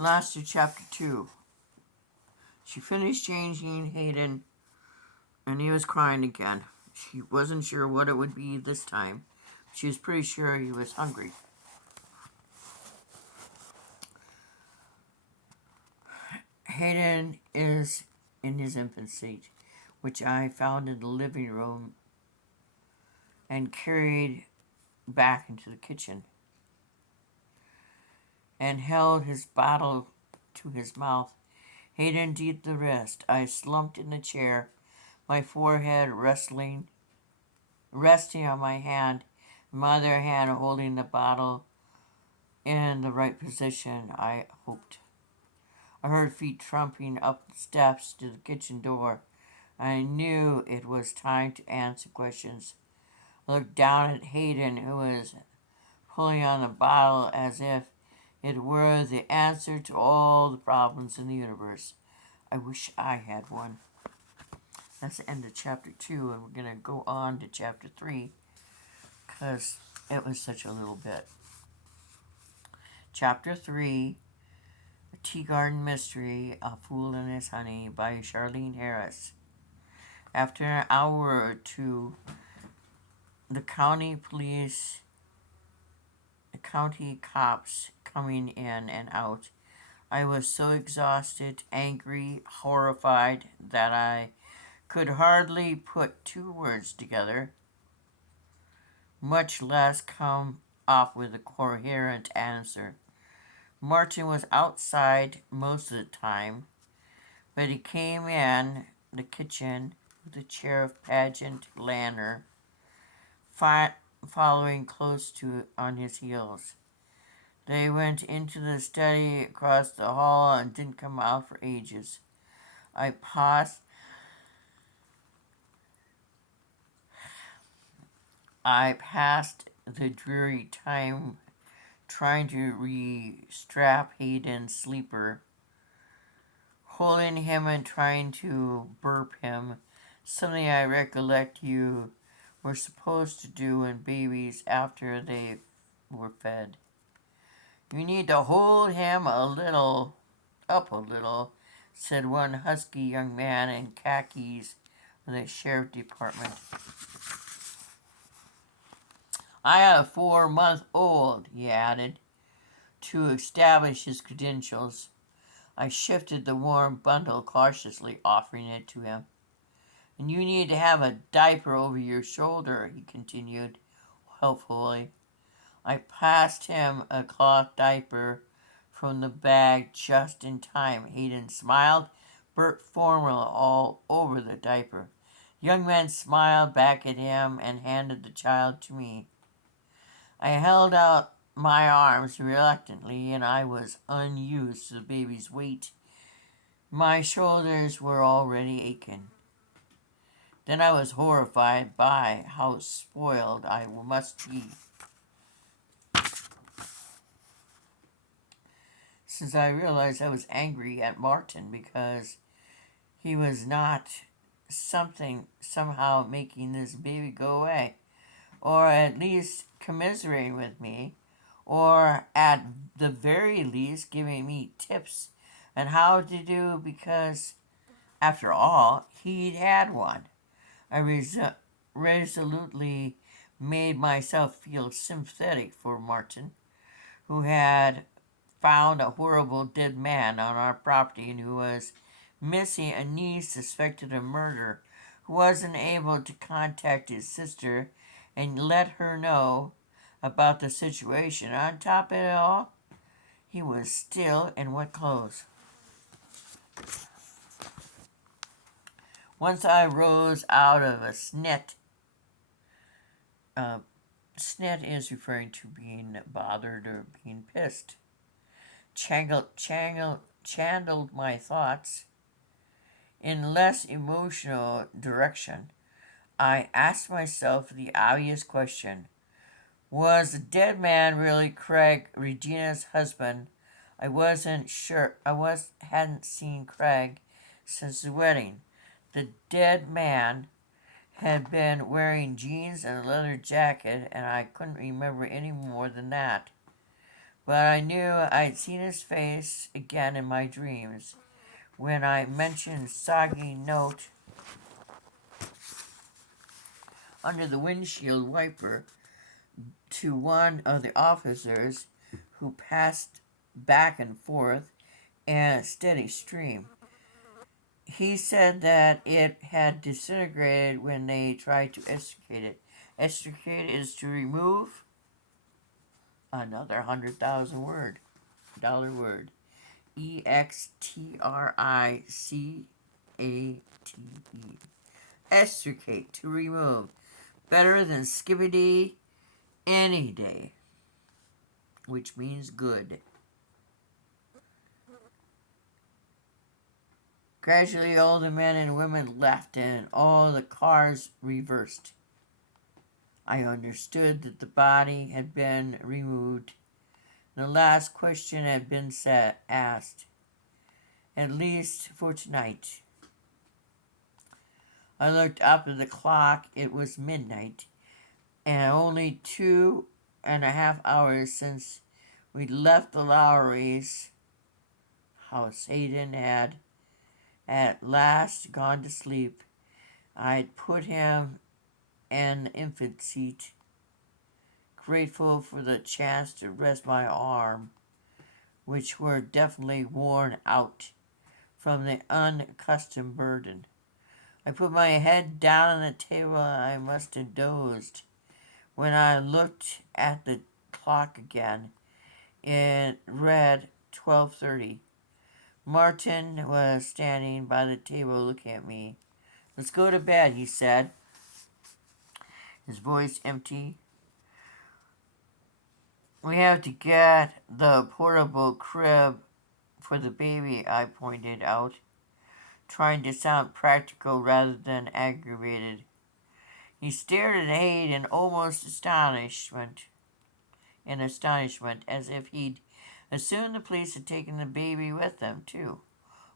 Last to chapter 2. She finished changing Hayden, and he was crying again. She wasn't sure what it would be this time. She was pretty sure he was hungry. Hayden is in his infancy, which I found in the living room and carried back into the kitchen, and held his bottle to his mouth. Hayden did the rest. I slumped in the chair, my forehead resting on my hand, my other hand holding the bottle in the right position, I hoped. I heard feet tramping up the steps to the kitchen door. I knew it was time to answer questions. I looked down at Hayden, who was pulling on the bottle as if it were the answer to all the problems in the universe. I wish I had one. That's the end of chapter 2, and we're going to go on to chapter 3 because it was such a little bit. Chapter 3, A Tea Garden Mystery, A Fool and His Honey by Charlene Harris. After an hour or two, the county cops coming in and out, I was so exhausted, angry, horrified that I could hardly put 2 words together, much less come up with a coherent answer. Martin was outside most of the time, but he came in the kitchen with a chair of pageant lantern following close on his heels. They went into the study across the hall and didn't come out for ages. I passed the dreary time trying to re-strap Hayden's sleeper, holding him and trying to burp him, something I recollect you were supposed to do in babies after they were fed. You need to hold him up a little, said one husky young man in khakis of the sheriff department. I have a 4-month-old, he added, to establish his credentials. I shifted the warm bundle cautiously, offering it to him. And you need to have a diaper over your shoulder, he continued helpfully. I passed him a cloth diaper from the bag just in time. Hayden smiled, burped formula all over the diaper. The young man smiled back at him and handed the child to me. I held out my arms reluctantly, and I was unused to the baby's weight. My shoulders were already aching. Then I was horrified by how spoiled I must be, since I realized I was angry at Martin because he was not somehow making this baby go away, or at least commiserating with me, or at the very least giving me tips on how to do, because after all, he'd had one. I resolutely made myself feel sympathetic for Martin, who had found a horrible dead man on our property and who was missing a niece suspected of murder, who wasn't able to contact his sister and let her know about the situation. On top of it all, he was still in wet clothes. Once I rose out of a snit. Snit is referring to being bothered or being pissed. Channeled my thoughts in less emotional direction. I asked myself the obvious question. Was the dead man really Craig, Regina's husband? I wasn't sure. Hadn't seen Craig since the wedding. The dead man had been wearing jeans and a leather jacket, and I couldn't remember any more than that. but I knew I'd seen his face again in my dreams when I mentioned soggy note under the windshield wiper to one of the officers who passed back and forth in a steady stream. He said that it had disintegrated when they tried to extricate it. Extricate is to remove, another 100,000 dollar word. Extricate. Extricate, to remove. Better than skibbity any day, which means good. Gradually, all the men and women left, and all the cars reversed. I understood that the body had been removed. The last question had been asked, at least for tonight. I looked up at the clock. It was midnight, and only 2.5 hours since we left the Lowry's house. Hayden had at last gone to sleep. I'd put him in the infant seat, grateful for the chance to rest my arm, which were definitely worn out from the unaccustomed burden. I put my head down on the table and I must have dozed. When I looked at the clock again, it read 12:30. Martin was standing by the table looking at me. "Let's go to bed," he said, his voice empty. "We have to get the portable crib for the baby," I pointed out, trying to sound practical rather than aggravated. He stared at Hayden almost in astonishment, as if he'd assumed the police had taken the baby with them, too.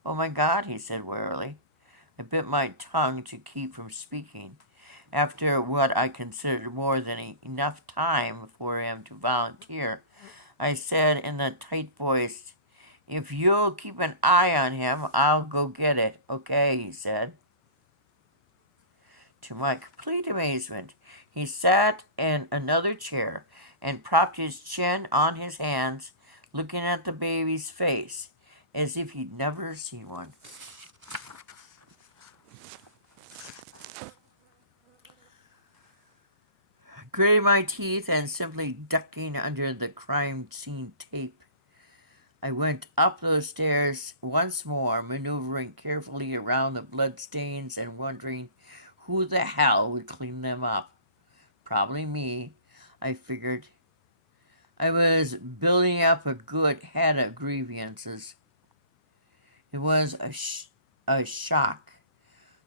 "Oh my God," he said wearily. I bit my tongue to keep from speaking. After what I considered more than enough time for him to volunteer, I said in a tight voice, "If you'll keep an eye on him, I'll go get it." "Okay," he said. To my complete amazement, he sat in another chair and propped his chin on his hands, looking at the baby's face as if he'd never seen one. Gritting my teeth and simply ducking under the crime scene tape, I went up those stairs once more, maneuvering carefully around the bloodstains and wondering who the hell would clean them up. Probably me, I figured. I was building up a good head of grievances. It was a shock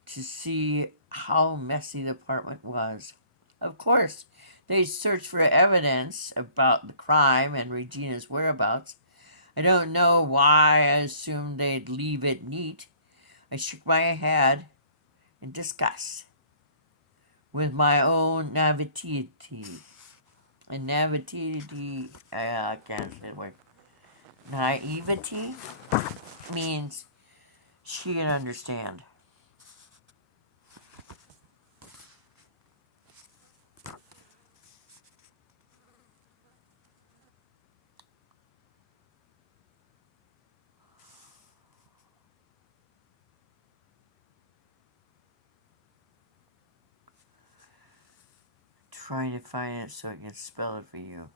to see how messy the apartment was. Of course, they searched for evidence about the crime and Regina's whereabouts. I don't know why I assumed they'd leave it neat. I shook my head in disgust with my own naivety. And naivety, I can't say the word. Naivety means she can understand. Trying to find it so I can spell it for you.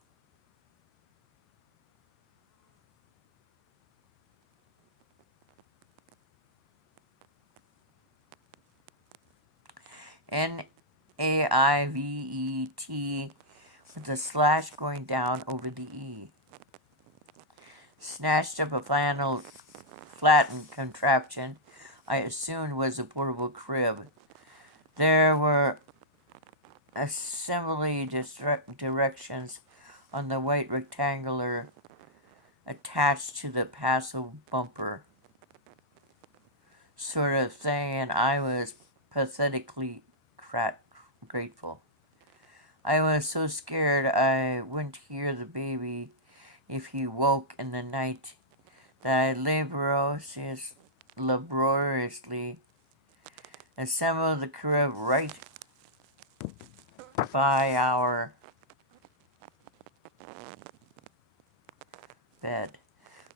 Naivet with a slash going down over the E. Snatched up a flannel flattened contraption I assumed was a portable crib. There were assembly directions on the white rectangular attached to the passive bumper sort of thing, and I was pathetically grateful. I was so scared I wouldn't hear the baby if he woke in the night, that I laboriously assembled the crib right by our bed.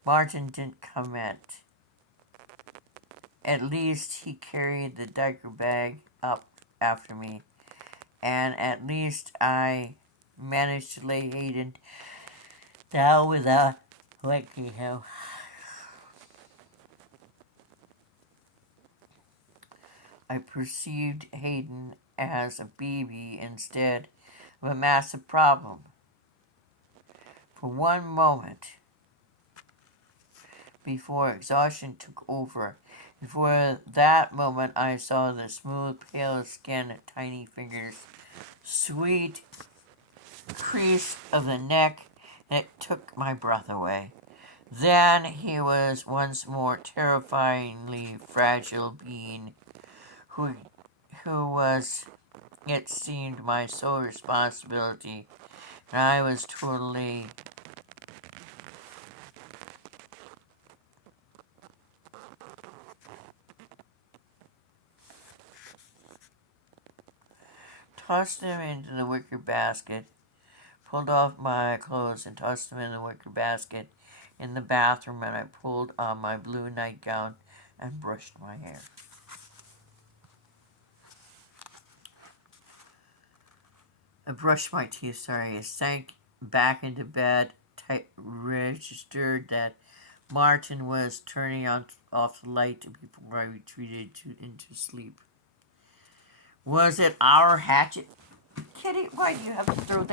Martin didn't comment. At least he carried the diaper bag up after me, and at least I managed to lay Hayden down without waking him. I perceived Hayden as a baby instead of a massive problem. For one moment, before exhaustion took over, and for that moment I saw the smooth, pale skin, tiny fingers, sweet crease of the neck, and it took my breath away. Then he was once more terrifyingly fragile being who was, it seemed, my sole responsibility, and I was totally tossed him into the wicker basket, pulled off my clothes and tossed them in the wicker basket in the bathroom, and I pulled on my blue nightgown and brushed my hair. I brushed my teeth, I sank back into bed, registered that Martin was turning off the light before I retreated into sleep. Was it our hatchet? Kitty, why do you have to throw things?